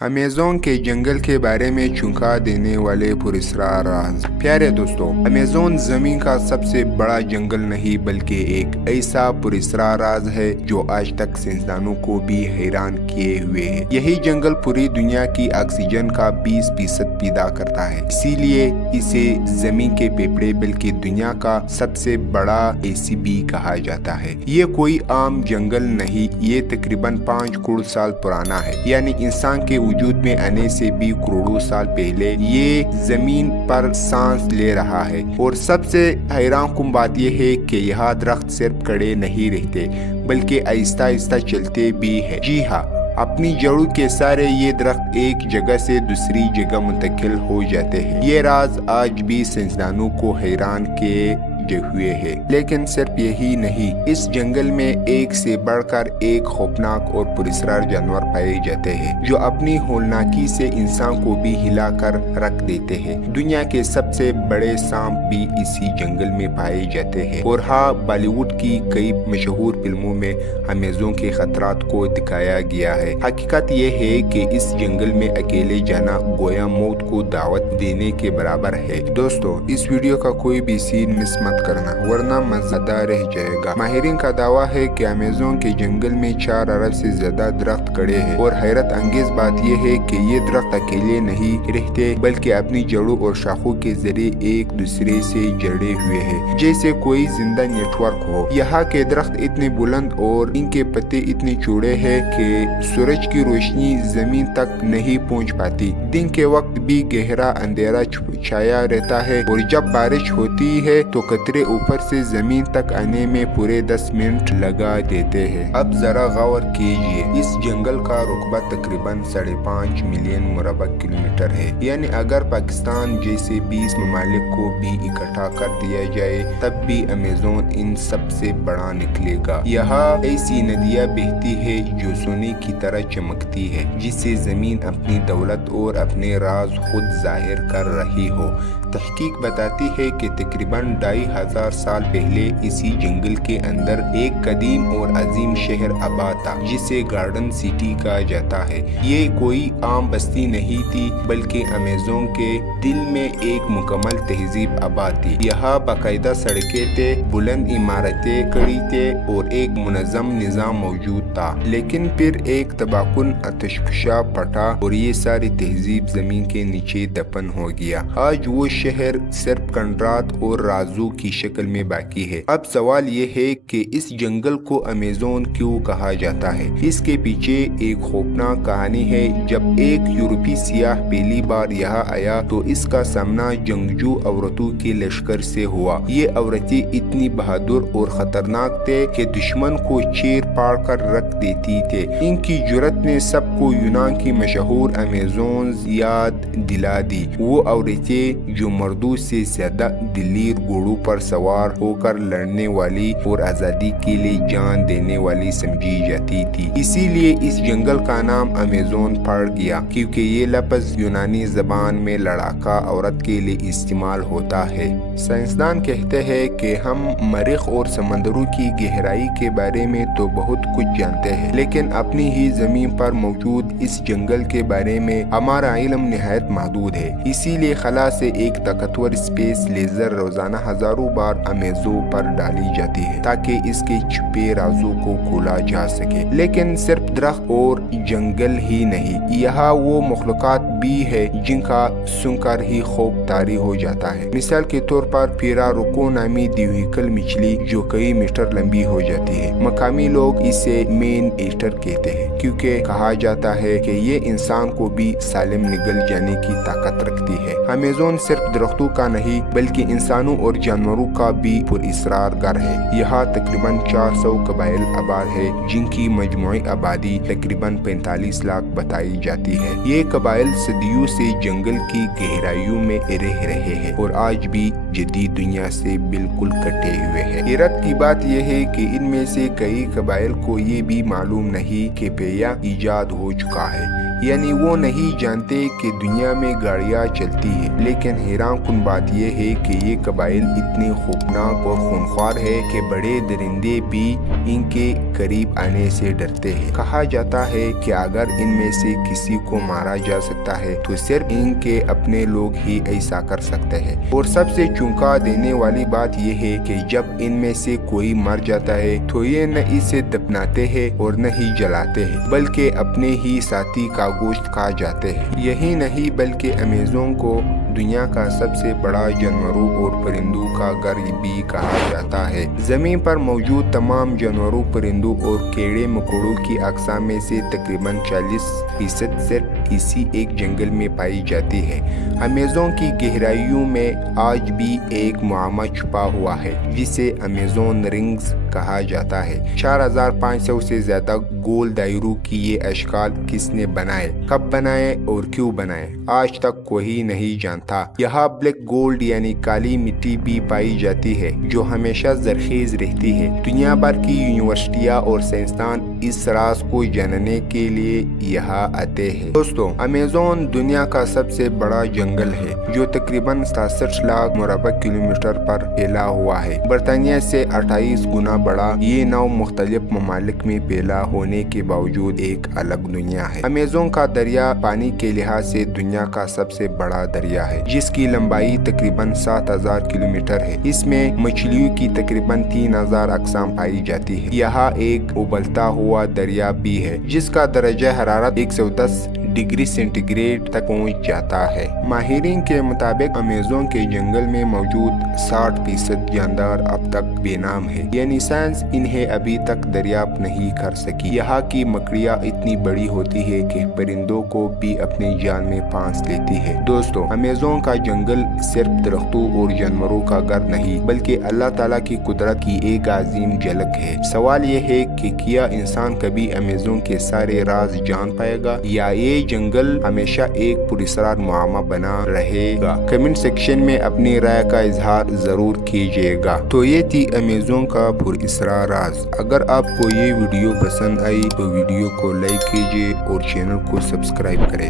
Amazon के जंगल के बारे में चौंका देने वाले पुरस्कार राज। प्यारे दोस्तों, अमेज़न ज़मीन का सबसे बड़ा जंगल नहीं बल्कि एक ऐसा पुरस्कार राज है जो आज तक साइंसदानों को भी हैरान किए हुए है। यही जंगल पूरी दुनिया की ऑक्सीजन का 20% पैदा करता है, इसीलिए इसे जमीन के फेफड़े बल्कि दुनिया का सबसे बड़ा एसी भी कहा जाता है। ये कोई आम जंगल नहीं, ये तकरीबन 5 करोड़ साल पुराना है, यानी इंसान के वजूद में आने से भी करोड़ों साल पहले ये जमीन पर सांस ले रहा है। और सबसे हैरान कुन बात यह है कि यह दरख्त सिर्फ खड़े नहीं रहते बल्कि आहिस्ता आहिस्ता चलते भी है। जी हाँ, अपनी जड़ों के सारे ये दरख्त एक जगह से दूसरी जगह मुंतकिल हो जाते हैं। ये राज आज भी साइंसदानों को हैरान किए हुए है। लेकिन सिर्फ यही नहीं, इस जंगल में एक से बढ़कर एक खौफनाक और पुरस्कार जानवर पाए जाते हैं जो अपनी होलनाकी से इंसान को भी हिलाकर रख देते हैं। दुनिया के सबसे बड़े सांप भी इसी जंगल में पाए जाते हैं। और हाँ, बॉलीवुड की कई मशहूर फिल्मों में अमेज़न के खतरात को दिखाया गया है। हकीकत ये है कि इस जंगल में अकेले जाना गोया मौत को दावत देने के बराबर है। दोस्तों, इस वीडियो का कोई भी सीन मिस मत करना वरना मजेदार रह जाएगा। माहिरीन का दावा है कि अमेज़न के जंगल में 4 अरब से ज्यादा दरख्त खड़े हैं। और हैरत अंगेज बात यह है कि ये दरख्त अकेले नहीं रहते बल्कि अपनी जड़ों और शाखों के जरिए एक दूसरे से जड़े हुए हैं, जैसे कोई जिंदा नेटवर्क हो। यहाँ के दरख्त इतने बुलंद और इनके पत्ते इतने चौड़े हैं कि सूरज की रोशनी जमीन तक नहीं पहुँच पाती। दिन के वक्त भी गहरा अंधेरा छाया रहता है और जब बारिश होती है तो कतरे ऊपर से जमीन तक आने में पूरे 10 मिनट लगा देते हैं। अब जरा गौर कीजिए, इस जंगल का रुकबा तकरीबन 5.5 मिलियन मुरबा किलोमीटर है, यानी अगर पाकिस्तान जैसे 20 ममालिक को भी इकट्ठा कर दिया जाए तब भी अमेज़न इन सबसे बड़ा निकलेगा। यहाँ ऐसी नदियाँ बहती है जो सोने की तरह चमकती है, जिससे जमीन अपनी दौलत और अपने राज खुद जाहिर कर रही हो। तहकीक बताती है कि तकरीबन 2500 साल पहले इसी जंगल के अंदर एक कदीम और अजीम शहर आबाद था, जिसे गार्डन सिटी कहा जाता है। ये कोई आम बस्ती नहीं थी बल्कि अमेज़न के दिल में एक मुकम्मल तहजीब आबाद थी। यहाँ बाकायदा सड़कें थे, बुलंद इमारतें खड़ी थे और एक मुनज़्ज़म निज़ाम मौजूद था। लेकिन फिर एक तबाहकुन आतिशफशा फटा और ये सारी तहजीब जमीन के नीचे दफन हो गया। आज वो शहर सिर्फ कंडरात और राजू की शक्ल में बाकी है। अब सवाल ये है कि इस जंगल को अमेज़न क्यों कहा जाता है। इसके पीछे एक खौफनाक कहानी है। जब एक यूरोपीय सियाह पहली बार यहाँ आया तो इसका सामना जंगजू औरतों के लश्कर से हुआ। ये औरतें इतनी बहादुर और खतरनाक थे कि दुश्मन को चीर फाड़ कर रख देती थे। इनकी जुर्रत ने सबको यूनान की मशहूर अमेज़न याद दिला दी। वो औरतें जो मर्दों से ज्यादा दिलीर घोड़ों पर सवार होकर लड़ने वाली और आजादी के लिए जान देने वाली समझी जाती थी। इसीलिए इस जंगल का नाम अमेज़न पड़ गया, क्योंकि ये लफ्ज यूनानी जबान में लड़ाका औरत के लिए इस्तेमाल होता है। साइंसदान कहते हैं कि हम मरीख और समंदरों की गहराई के बारे में तो बहुत कुछ जानते हैं, लेकिन अपनी ही जमीन पर मौजूद इस जंगल के बारे में हमारा इल्म निहायत महदूद है। इसीलिए खला से एक ताकतवर स्पेस लेजर रोजाना हजारों बार अमेज़न पर डाली जाती है ताकि इसके छुपे राजों को खोला जा सके। लेकिन सिर्फ दरख्त और जंगल ही नहीं, यहाँ वो मखलूकात भी है जिनका सुनकर ही खौफ तारी हो जाता है। मिसाल के तौर पर फिरारुको नामी द्विकल मछली जो कई मीटर लंबी हो जाती है। मकामी लोग इसे मेन ईटर कहते हैं, क्योंकि कहा जाता है कि ये इंसान को भी सालिम निगल जाने की ताकत रखती है। अमेज़न सिर्फ दरख्तों का नहीं बल्कि इंसानों और जानवरों का भी पुरअसरार घर है। यहाँ तकरीबन 400 कबाइल आबाद है, जिनकी मजमूई आबादी तकरीबन 45 लाख बताई जाती है। ये कबाइल सदियों से जंगल की गहराइयों में रह रहे हैं और आज भी जदीद दुनिया से बिल्कुल कटे हुए हैं। हैरत की बात यह है कि इनमें से कई कबाइल को ये भी मालूम नहीं कि पेया ईजाद हो चुका है। यानी वो नहीं जानते कि दुनिया में गाड़ियाँ चलती है। लेकिन हैरान कुन बात यह है कि ये कबाइल इतने खौफनाक और खूंखार है कि बड़े दरिंदे भी इनके करीब आने से डरते हैं। कहा जाता है कि अगर इनमें से किसी को मारा जा सकता है तो सिर्फ इनके अपने लोग ही ऐसा कर सकते हैं। और सबसे चौंका देने वाली बात यह है कि जब इनमें से कोई मर जाता है तो ये न इसे दफनाते हैं और न ही जलाते हैं, बल्कि अपने ही साथी का गोश्त खा जाते हैं। यही नहीं बल्कि अमेज़न को दुनिया का सबसे बड़ा जानवरों और परिंदों का घर भी कहा जाता है। जमीन पर मौजूद तमाम जानवरों, परिंदों और कीड़े मकोड़ों की अक़साम में से तकरीबन 40% सिर्फ इसी एक जंगल में पाई जाती है। अमेज़न की गहराइयों में आज भी एक मुआमा छुपा हुआ है जिसे अमेज़न रिंग्स कहा जाता है। 4500 से ज्यादा गोल दायरों की ये अशकाल किसने बनाए, कब बनाए और क्यों बनाए, आज तक कोई नहीं जानता। यहाँ ब्लैक गोल्ड यानी काली मिट्टी भी पाई जाती है जो हमेशा जरखेज रहती है। दुनिया भर की यूनिवर्सिटियाँ और साइंसदान इस राज को जानने के लिए यहाँ आते हैं। दोस्तों, अमेज़न दुनिया का सबसे बड़ा जंगल है जो तकरीबन 67 लाख मुरबा किलोमीटर पर फैला हुआ है। बर्तानिया से 28 गुना बड़ा ये 9 मुख्तलिफ ममालिक में फैला होने के बावजूद एक अलग दुनिया है। अमेज़न का दरिया पानी के लिहाज से दुनिया का सबसे बड़ा दरिया है जिसकी लंबाई तकरीबन 7000 किलोमीटर है। इसमें मछलियों की तकरीबन 3000 अक़साम पाई जाती है। यहाँ एक उबलता हुआ दरिया भी है जिसका दर्जा हरारत 110 डिग्री सेंटीग्रेड तक पहुँच जाता है। माहिरीन के मुताबिक अमेज़न के जंगल में मौजूद 60% जानदार अब तक बेनाम है, यानी साइंस इन्हें अभी तक दरियाफ्त नहीं कर सकी। यहाँ की मकड़ियाँ इतनी बड़ी होती है कि परिंदों को भी अपनी जान में फांस लेती है। दोस्तों, अमेज़न का जंगल सिर्फ दरख्तों और जानवरों का घर नहीं बल्कि अल्लाह ताला की कुदरत की एक अजीम झलक है। सवाल ये है कि क्या इंसान कभी अमेज़न के सारे राज जान पाएगा या ये जंगल हमेशा एक पुरस्कार मुआमा बना रहेगा। कमेंट सेक्शन में अपनी राय का इजहार जरूर कीजिएगा। तो ये थी अमेज़न का पुरस्कार राज। अगर आपको ये वीडियो पसंद आई तो वीडियो को लाइक कीजिए और चैनल को सब्सक्राइब करें।